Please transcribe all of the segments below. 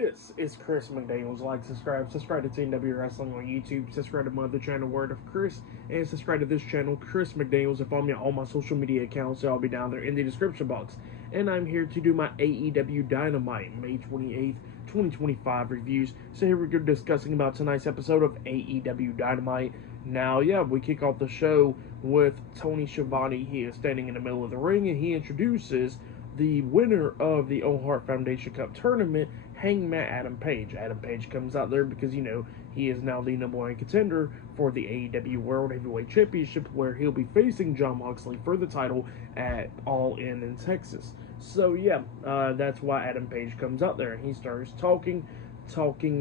This is Chris McDaniels. Like, subscribe to TNW Wrestling on YouTube, subscribe to my other channel, Word of Chris, and subscribe to this channel, Chris McDaniels, and follow me on all my social media accounts. So I'll be down there in the description box. And I'm here to do my AEW Dynamite May 28th, 2025 reviews. So here we go discussing about tonight's episode of AEW Dynamite. Now, yeah, we kick off the show with Toni Schiavone. He is standing in the middle of the ring, and he introduces the winner of the Owen Hart Foundation Cup tournament, Hangman Adam Page. Adam Page comes out there because, he is now the #1 contender for the AEW World Heavyweight Championship, where he'll be facing Jon Moxley for the title at All In Texas. So, yeah, that's why Adam Page comes out there, and he starts talking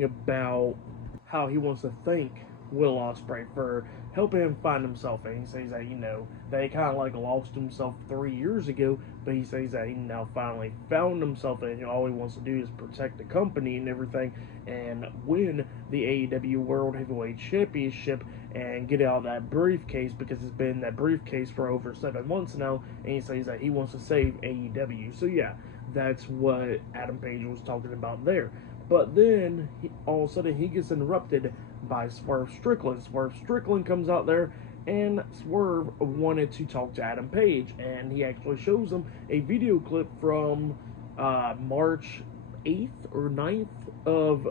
about how he wants to thank Will Ospreay for helping him find himself. And he says that, that he kind of like lost himself 3 years ago, but he says that he now finally found himself, and all he wants to do is protect the company and everything and win the AEW World Heavyweight Championship and get out that briefcase, because it's been that briefcase for over 7 months now, and he says that he wants to save AEW. So yeah, that's what Adam Page was talking about there. But then, all of a sudden, he gets interrupted by Swerve Strickland. Swerve Strickland comes out there, and Swerve wanted to talk to Adam Page, and he actually shows him a video clip from March 8th or 9th of,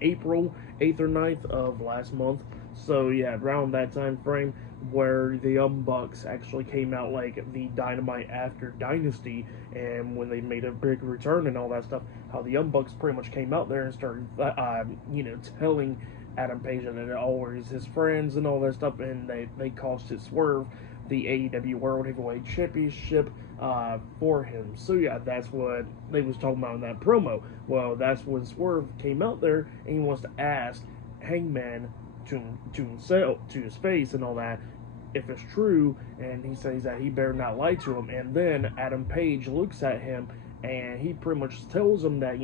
April 8th or 9th of last month. So yeah, around that time frame, where the Young Bucks actually came out like the Dynamite after Dynasty, and when they made a big return and all that stuff, how the Young Bucks pretty much came out there and started, telling Adam Page that they're always his friends and all that stuff, and they costed Swerve the AEW World Heavyweight Championship for him. So yeah, that's what they was talking about in that promo. Well, that's when Swerve came out there, and he wants to ask Hangman to himself, to his face and all that, if it's true, and he says that he better not lie to him. And then Adam Page looks at him, and he pretty much tells him that,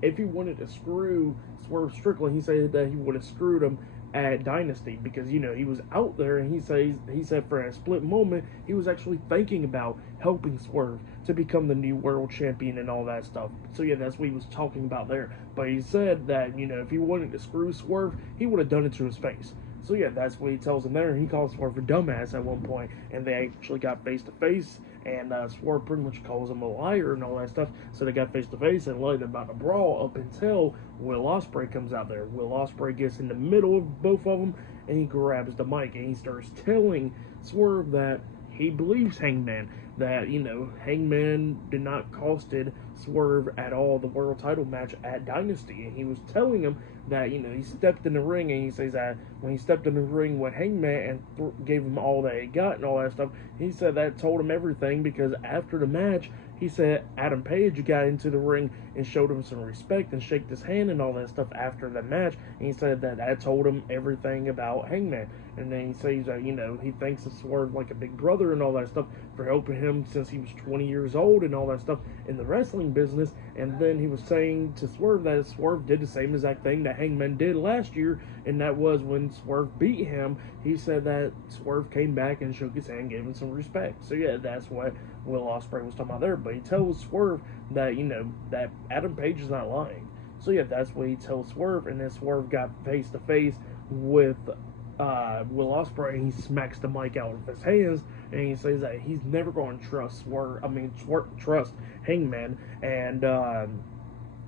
if he wanted to screw Swerve Strickland, he said that he would have screwed him at Dynasty, because he was out there, and he said for a split moment he was actually thinking about helping Swerve to become the new world champion and all that stuff. So yeah, that's what he was talking about there. But he said that if he wanted to screw Swerve, he would have done it to his face. So yeah, that's what he tells him there. And he calls Swerve a dumbass at one point, and they actually got face to face, and Swerve pretty much calls him a liar and all that stuff. So they got face to face and later about to brawl up until Will Ospreay comes out there. Will Ospreay gets in the middle of both of them, and he grabs the mic, and he starts telling Swerve that he believes Hangman, that Hangman did not costed Swerve at all the world title match at Dynasty. And he was telling him that he stepped in the ring, and he says that when he stepped in the ring with Hangman and gave him all that he got and all that stuff, he said that told him everything, because after the match, he said Adam Page got into the ring and showed him some respect and shook his hand and all that stuff after the match, and he said that told him everything about Hangman. And then he says that, he thanks of Swerve like a big brother and all that stuff for helping him since he was 20 years old and all that stuff in the wrestling business. And then he was saying to Swerve that Swerve did the same exact thing that Hangman did last year, and that was when Swerve beat him, he said that Swerve came back and shook his hand, gave him some respect. So yeah, that's what Will Ospreay was talking about there. But he tells Swerve that, that Adam Page is not lying. So yeah, that's what he tells Swerve, and then Swerve got face to face with Will Ospreay, and he smacks the mic out of his hands, and he says that he's never going to trust trust Hangman, and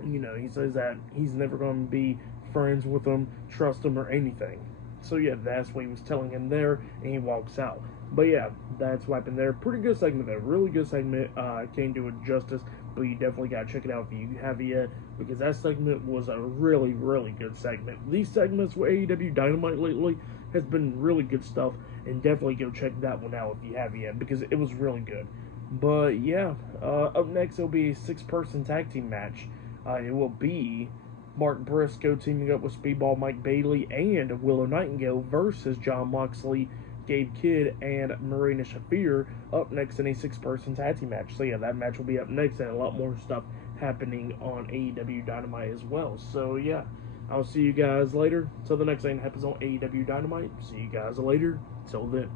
he says that he's never going to be friends with him, trust him, or anything. So yeah, that's what he was telling him there, and he walks out. But yeah, that's what happened there. Pretty good segment there, really good segment. Can't do it justice, but you definitely gotta check it out if you haven't yet, because that segment was a really, really good segment. These segments with AEW Dynamite lately has been really good stuff, and definitely go check that one out if you haven't yet, because it was really good. But yeah, up next it'll be a 6-person tag team match. It will be Mark Briscoe teaming up with Speedball Mike Bailey and Willow Nightingale versus Jon Moxley, Gabe Kidd, and Marina Shafir up next in a 6-person tag team match. So yeah, that match will be up next, and a lot more stuff happening on AEW Dynamite as well. So yeah, I'll see you guys later. Till the next thing that happens on AEW Dynamite. See you guys later. Till then.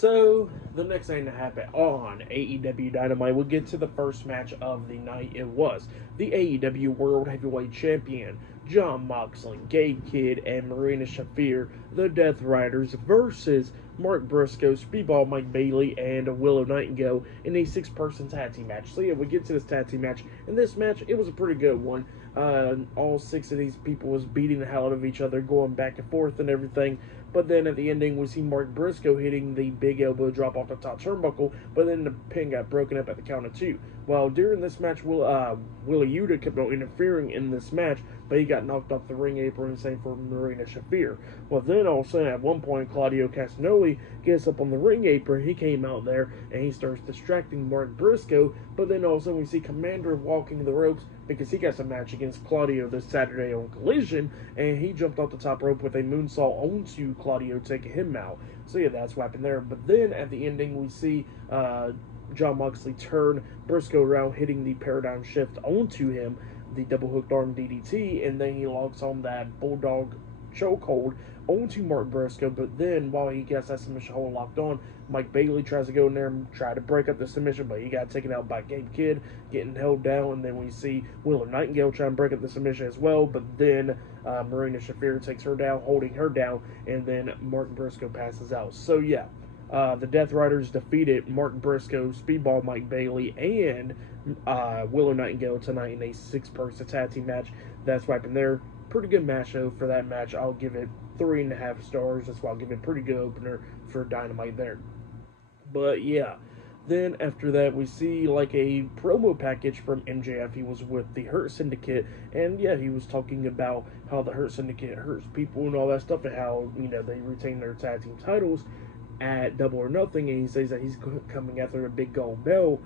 So, the next thing to happen on AEW Dynamite, we'll get to the first match of the night. It was the AEW World Heavyweight Champion, Jon Moxley, Gabe Kidd, and Marina Shafir, the Death Riders, versus Mark Briscoe, Speedball Mike Bailey, and Willow Nightingale in a six-person tag team match. So, yeah, we get to this tag team match. In this match, it was a pretty good one. All six of these people was beating the hell out of each other, going back and forth and everything. But then at the ending, we see Mark Briscoe hitting the big elbow drop off the top turnbuckle, but then the pin got broken up at the count of two. Well, during this match, Willa Yuta kept on interfering in this match, but he got knocked off the ring apron, same for Marina Shafir. Well, then all of a sudden, at one point, Claudio Castagnoli gets up on the ring apron. He came out there, and he starts distracting Mark Briscoe, but then all of a sudden, we see Commander walking the ropes, because he got some match against Claudio this Saturday on Collision, and he jumped off the top rope with a moonsault onto Claudio, taking him out. So yeah, that's what happened there. But then at the ending, we see Jon Moxley turn Briscoe around, hitting the paradigm shift onto him, the double hooked arm DDT, and then he locks on that bulldog chokehold onto Mark Briscoe. But then while he gets that submission hold locked on, Mike Bailey tries to go in there and try to break up the submission, but he got taken out by Gabe Kidd, getting held down. And then we see Willow Nightingale try and break up the submission as well, but then Marina Shafir takes her down, holding her down, and then Mark Briscoe passes out. So yeah, the Death Riders defeated Mark Briscoe, Speedball Mike Bailey, and Willow Nightingale tonight in a six-person tag team match. That's what happened there. Pretty good match though for that match. I'll give it 3.5 stars. That's why I'll give it a pretty good opener for Dynamite there. But yeah, then after that we see like a promo package from MJF. He was with the Hurt Syndicate, and yeah, he was talking about how the Hurt Syndicate hurts people and all that stuff, and how, you know, they retain their tag team titles at Double or Nothing, and he says that he's coming after a big gold belt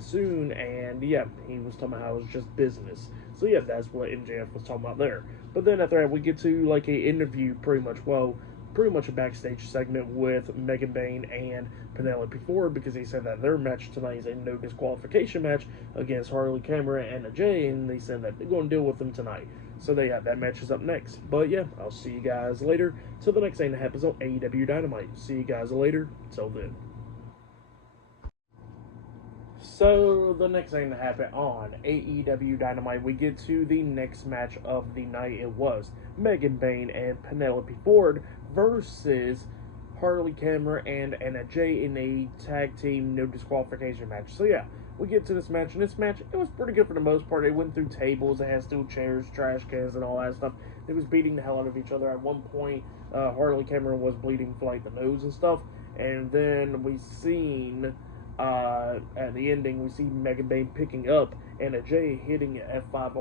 soon, and yeah, he was talking about how it was just business. So yeah, that's what MJF was talking about there. But then after that, we get to like a interview, pretty much a backstage segment with Megan Bayne and Penelope Ford, because they said that their match tonight is a no disqualification match against Harley Cameron and Anna Jay, and they said that they're going to deal with them tonight. So they have that match is up next. But yeah, I'll see you guys later. Till the next thing that happens on AEW Dynamite. See you guys later. Till then. So, the next thing that happened on AEW Dynamite, we get to the next match of the night. It was Megan Bayne and Penelope Ford versus Harley Cameron and Anna Jay in a tag team no disqualification match. So yeah, we get to this match, and this match, it was pretty good for the most part. They went through tables, they had steel chairs, trash cans, and all that stuff. They was beating the hell out of each other. At one point, Harley Cameron was bleeding from like the nose and stuff, and then we seen at the ending, we see Megan Bayne picking up Anna Jay, hitting an F5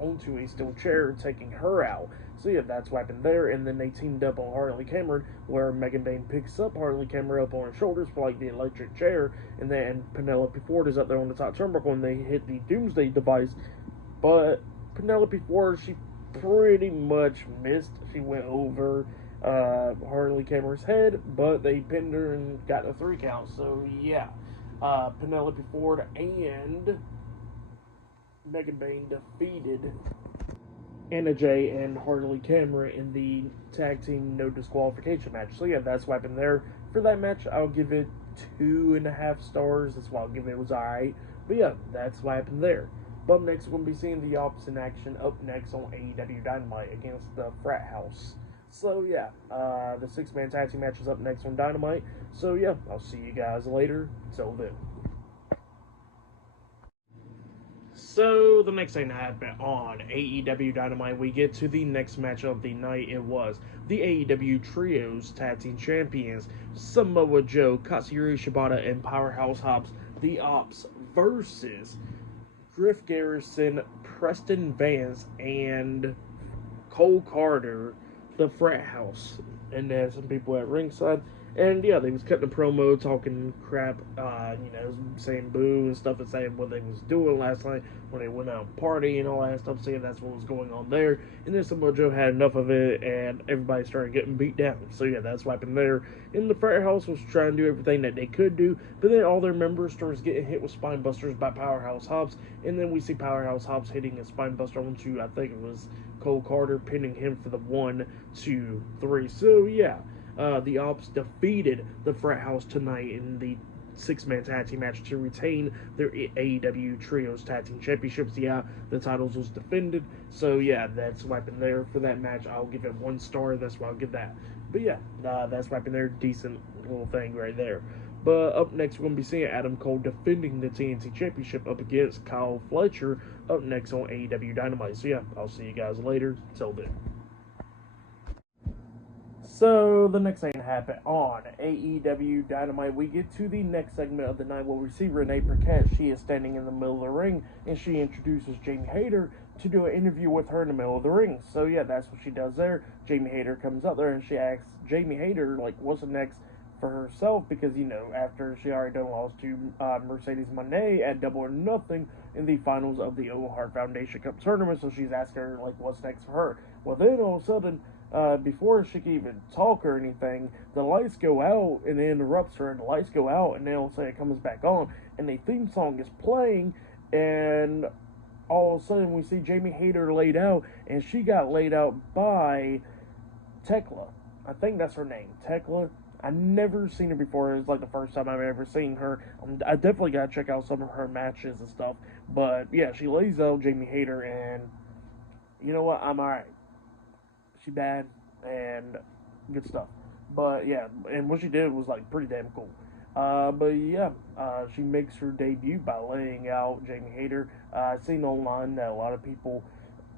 onto a steel chair, taking her out. So yeah, that's what happened there. And then they teamed up on Harley Cameron, where Megan Bayne picks up Harley Cameron up on her shoulders for like the electric chair, and then Penelope Ford is up there on the top turnbuckle, and they hit the Doomsday device. But Penelope Ford, she pretty much missed. She went over Harley Cameron's head, but they pinned her and got a 3 count. So yeah, Penelope Ford and Megan Bayne defeated Anna Jay and Harley Cameron in the tag team no disqualification match. So yeah, that's what happened there. For that match, I'll give it 2.5 stars. That's why I'll give it. It was alright. But yeah, that's what happened there. But up next, we're going to be seeing the opposite action up next on AEW Dynamite against the Frat House. So yeah, the 6-man tag team match is up next on Dynamite. So yeah, I'll see you guys later. Till then. So the next thing that happened on AEW Dynamite, we get to the next match of the night. It was the AEW Trios Tag Team Champions, Samoa Joe, Katsuyori Shibata, and Powerhouse Hobbs, the Ops, versus Griff Garrison, Preston Vance, and Cole Carter, the Frat House. And there's some people at ringside, and yeah, they was cutting a promo, talking crap, saying boo and stuff, and saying what they was doing last night when they went out and party and all that stuff, saying that's what was going on there. And then Samoa Joe had enough of it, and everybody started getting beat down. So yeah, that's what happened there. And the Frat House was trying to do everything that they could do, but then all their members started getting hit with spine busters by Powerhouse Hobbs, and then we see Powerhouse Hobbs hitting a spine buster onto, I think it was Cole Carter, pinning him for the 1, 2, 3. So yeah, the Ops defeated the Frat House tonight in the six-man tag team match to retain their AEW Trios Tag Team Championships. Yeah, the titles was defended. So, yeah, that's what happened there for that match. I'll give it 1 star. That's why I'll give that. But, yeah, that's what happened there. Decent little thing right there. But up next, we're going to be seeing Adam Cole defending the TNT Championship up against Kyle Fletcher up next on AEW Dynamite. So, yeah, I'll see you guys later. Till then. So, the next thing to happen on AEW Dynamite, we get to the next segment of the night where we see Renee Paquette. She is standing in the middle of the ring, and she introduces Jamie Hayter to do an interview with her in the middle of the ring. So, yeah, that's what she does there. Jamie Hayter comes up there, and she asks Jamie Hayter, like, what's the next for herself, because, you know, after she already done lost to Mercedes Moné at Double or Nothing in the finals of the Owen Hart Foundation Cup tournament, so she's asking her, like, what's next for her. Well, then, all of a sudden, before she can even talk or anything, the lights go out, and it interrupts her, and the lights go out, and then all of a sudden it comes back on, and the theme song is playing, and all of a sudden we see Jamie Hayter laid out, and she got laid out by Tekla. I think that's her name, Tekla. I've never seen her before. It's like the first time I've ever seen her. I definitely got to check out some of her matches and stuff. But, yeah, she lays out Jamie Hayter, and you know what? I'm alright. She bad, and good stuff. But, yeah, and what she did was, like, pretty damn cool. But, yeah, she makes her debut by laying out Jamie Hayter. I've seen online that a lot of people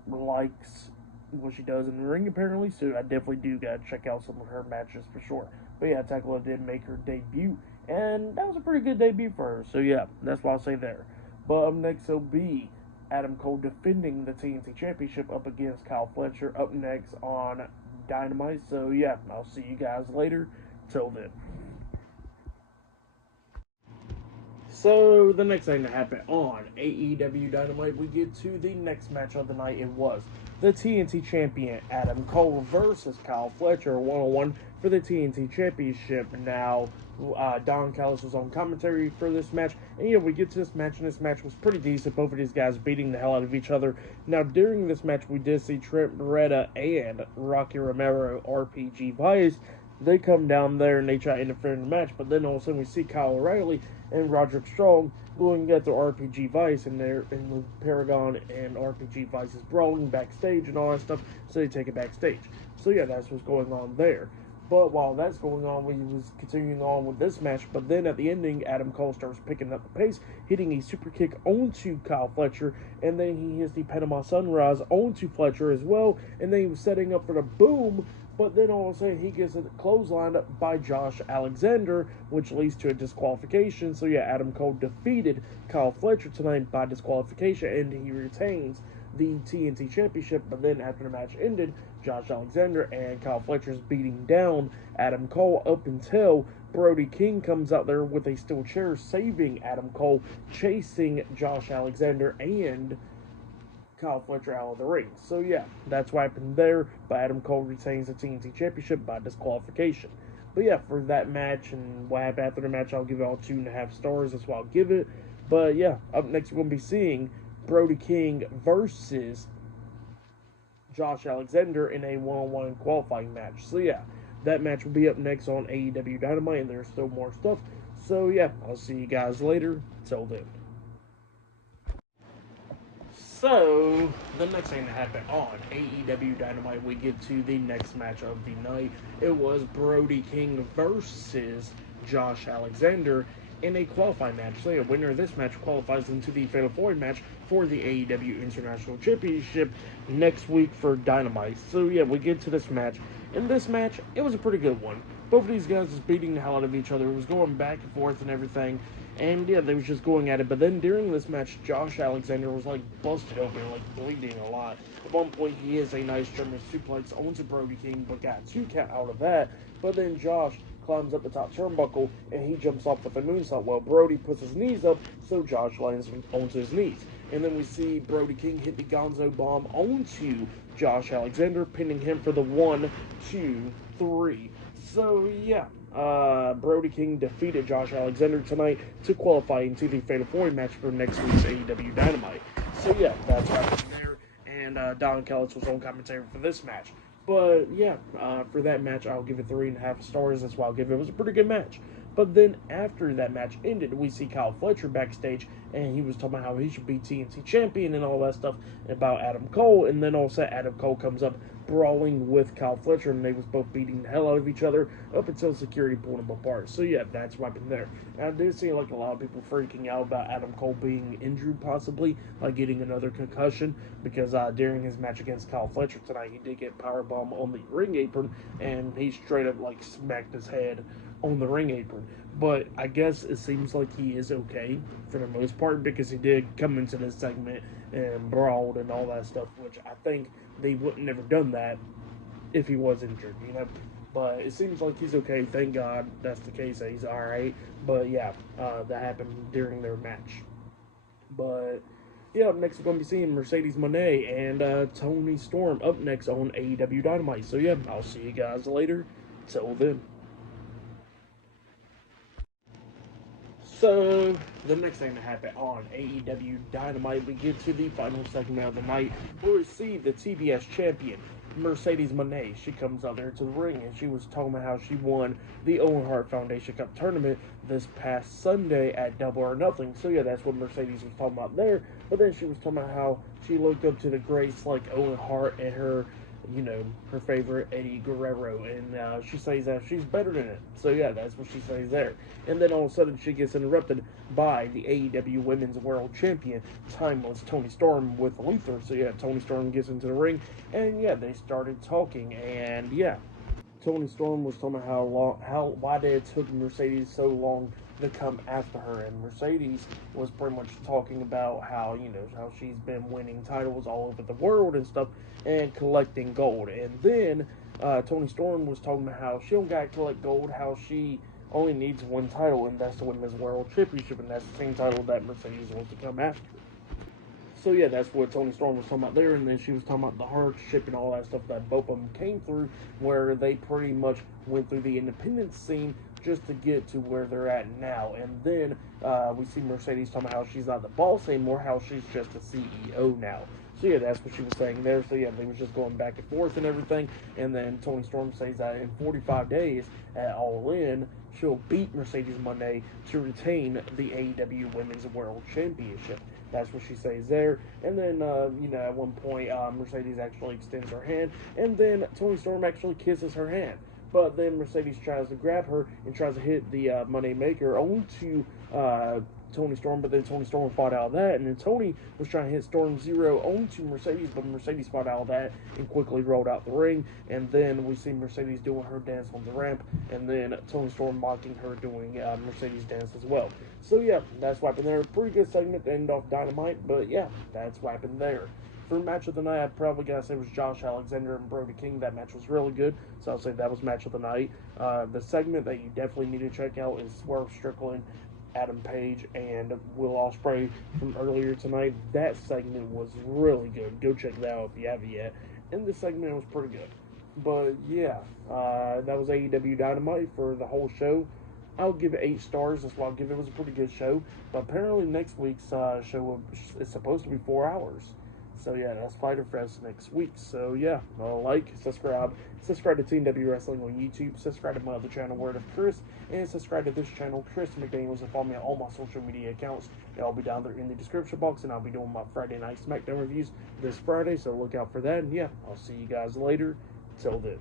likes what she does in the ring, apparently, so I definitely do got to check out some of her matches for sure. But yeah, Tekla did make her debut, and that was a pretty good debut for her. So yeah, that's what I'll say there. But up next will be Adam Cole defending the TNT Championship up against Kyle Fletcher up next on Dynamite. So yeah, I'll see you guys later. Till then. So, the next thing to happen on AEW Dynamite, we get to the next match of the night. It was the TNT Champion, Adam Cole, versus Kyle Fletcher, one-on-one for the TNT Championship. Now, Don Callis was on commentary for this match, and yeah, we get to this match, and this match was pretty decent. Both of these guys beating the hell out of each other. Now, during this match, we did see Trent Beretta and Rocky Romero, RPG Vice. They come down there and they try to interfere in the match, but then all of a sudden we see Kyle O'Reilly and Roderick Strong going at the RPG Vice, and they're in the Paragon, and RPG Vice is brawling backstage and all that stuff, so they take it backstage. So yeah, that's what's going on there. But while that's going on, we was continuing on with this match, but then at the ending, Adam Cole starts picking up the pace, hitting a super kick onto Kyle Fletcher, and then he hits the Panama Sunrise onto Fletcher as well, and then he was setting up for the boom. But then all of a sudden he gets a clothesline by Josh Alexander, which leads to a disqualification. So yeah, Adam Cole defeated Kyle Fletcher tonight by disqualification, and he retains the TNT Championship. But then after the match ended, Josh Alexander and Kyle Fletcher's beating down Adam Cole up until Brody King comes out there with a steel chair, saving Adam Cole, chasing Josh Alexander and Kyle Fletcher out of the ring. So yeah, that's what happened there, but Adam Cole retains the TNT Championship by disqualification. But yeah, for that match and what happened after the match, I'll give it all 2.5 stars. That's what I'll give it. But yeah, up next we're going to be seeing Brody King versus Josh Alexander in a one-on-one qualifying match. So yeah, that match will be up next on AEW Dynamite, and there's still more stuff. So yeah, I'll see you guys later. Till then. So, the next thing that happened on AEW Dynamite, we get to the next match of the night. It was Brody King versus Josh Alexander in a qualifying match. So, a winner of this match qualifies into the Fatal 4 match for the AEW International Championship next week for Dynamite. So, yeah, we get to this match. In this match, it was a pretty good one. Both of these guys was beating the hell out of each other. It was going back and forth and everything. And yeah, they was just going at it. But then during this match, Josh Alexander was like busted open, like bleeding a lot. At one point, he is a nice German suplex onto Brody King, but got 2 count out of that. But then Josh climbs up the top turnbuckle and he jumps off with a moonsault. Well, Brody puts his knees up, so Josh lands onto his knees. And then we see Brody King hit the Gonzo bomb onto Josh Alexander, pinning him for the 1, 2, 3. So yeah. Brody King defeated Josh Alexander tonight to qualify into the Fatal 4 match for next week's AEW Dynamite. So yeah, that's what happened there. And Don Callis was on commentary for this match. But yeah, for that match, I'll give it 3.5 stars. That's why I'll give it. It was a pretty good match. But then after that match ended, we see Kyle Fletcher backstage, and he was talking about how he should be TNT champion and all that stuff about Adam Cole. And then all of a sudden, Adam Cole comes up brawling with Kyle Fletcher, and they was both beating the hell out of each other up until security pulled them apart. So yeah, that's what happened there. And I did see like a lot of people freaking out about Adam Cole being injured, possibly like getting another concussion, because during his match against Kyle Fletcher tonight, he did get powerbomb on the ring apron, and he straight up like smacked his head on the ring apron. But I guess it seems like he is okay for the most part, because he did come into this segment and brawled and all that stuff, which I think they wouldn't have done that if he was injured, you know. But it seems like he's okay. Thank God that's the case. He's all right. But yeah, that happened during their match. But yeah, up next we're going to be seeing Mercedes Moné and Toni Storm up next on AEW Dynamite. So yeah, I'll see you guys later. Till then. So, the next thing to happen on AEW Dynamite, we get to the final segment of the night where we see the TBS champion, Mercedes Moné. She comes out there to the ring and she was talking about how she won the Owen Hart Foundation Cup tournament this past Sunday at Double or Nothing. So, yeah, that's what Mercedes was talking about there. But then she was talking about how she looked up to the greats like Owen Hart and her, you know, her favorite Eddie Guerrero, and she says that she's better than it. So yeah, that's what she says there. And then all of a sudden she gets interrupted by the AEW Women's World Champion, Timeless Toni Storm with Luther. So yeah, Toni Storm gets into the ring, and yeah, they started talking, and yeah, Toni Storm was talking about why did it took Mercedes so long to come after her, and Mercedes was pretty much talking about how, you know, how she's been winning titles all over the world and stuff and collecting gold. And then Toni Storm was talking about how she don't got to collect gold, how she only needs one title, and that's the Women's World Championship, and that's the same title that Mercedes wants to come after. So yeah, that's what Toni Storm was talking about there, and then she was talking about the hardship and all that stuff that both of them came through, where they pretty much went through the independent scene just to get to where they're at now. And then we see Mercedes talking about how she's not the boss anymore, how she's just a CEO now. So yeah, that's what she was saying there. So yeah, they was just going back and forth and everything. And then Toni Storm says that in 45 days at All In, she'll beat Mercedes Moné to retain the AEW Women's World Championship. That's what she says there. And then, you know, at one point, Mercedes actually extends her hand, and then Toni Storm actually kisses her hand. But then Mercedes tries to grab her and tries to hit the Money Maker onto Toni Storm, but then Toni Storm fought out of that, and then Toni was trying to hit Storm Zero onto Mercedes, but Mercedes fought out of that and quickly rolled out the ring. And then we see Mercedes doing her dance on the ramp, and then Toni Storm mocking her doing Mercedes dance as well. So yeah, that's what happened there. Pretty good segment to end off Dynamite, but yeah, that's what happened there. For match of the night, I probably gotta say it was Josh Alexander and Brody King. That match was really good, so I'll say that was match of the night. The segment that you definitely need to check out is Swerve Strickland, Adam Page, and Will Ospreay from earlier tonight. That segment was really good. Go check that out if you haven't yet. And the segment was pretty good. But yeah, that was AEW Dynamite for the whole show. I'll give it 8 stars. That's why I'll give it. It was a pretty good show. But apparently next week's show is supposed to be 4 hours. So yeah, that's Fighter Fest next week. So yeah, like, subscribe to Team W Wrestling on YouTube, subscribe to my other channel, Word of Chris, and subscribe to this channel, Chris McDaniels, and follow me on all my social media accounts. I'll be down there in the description box, and I'll be doing my Friday Night SmackDown reviews this Friday, so look out for that. And yeah, I'll see you guys later. Till then.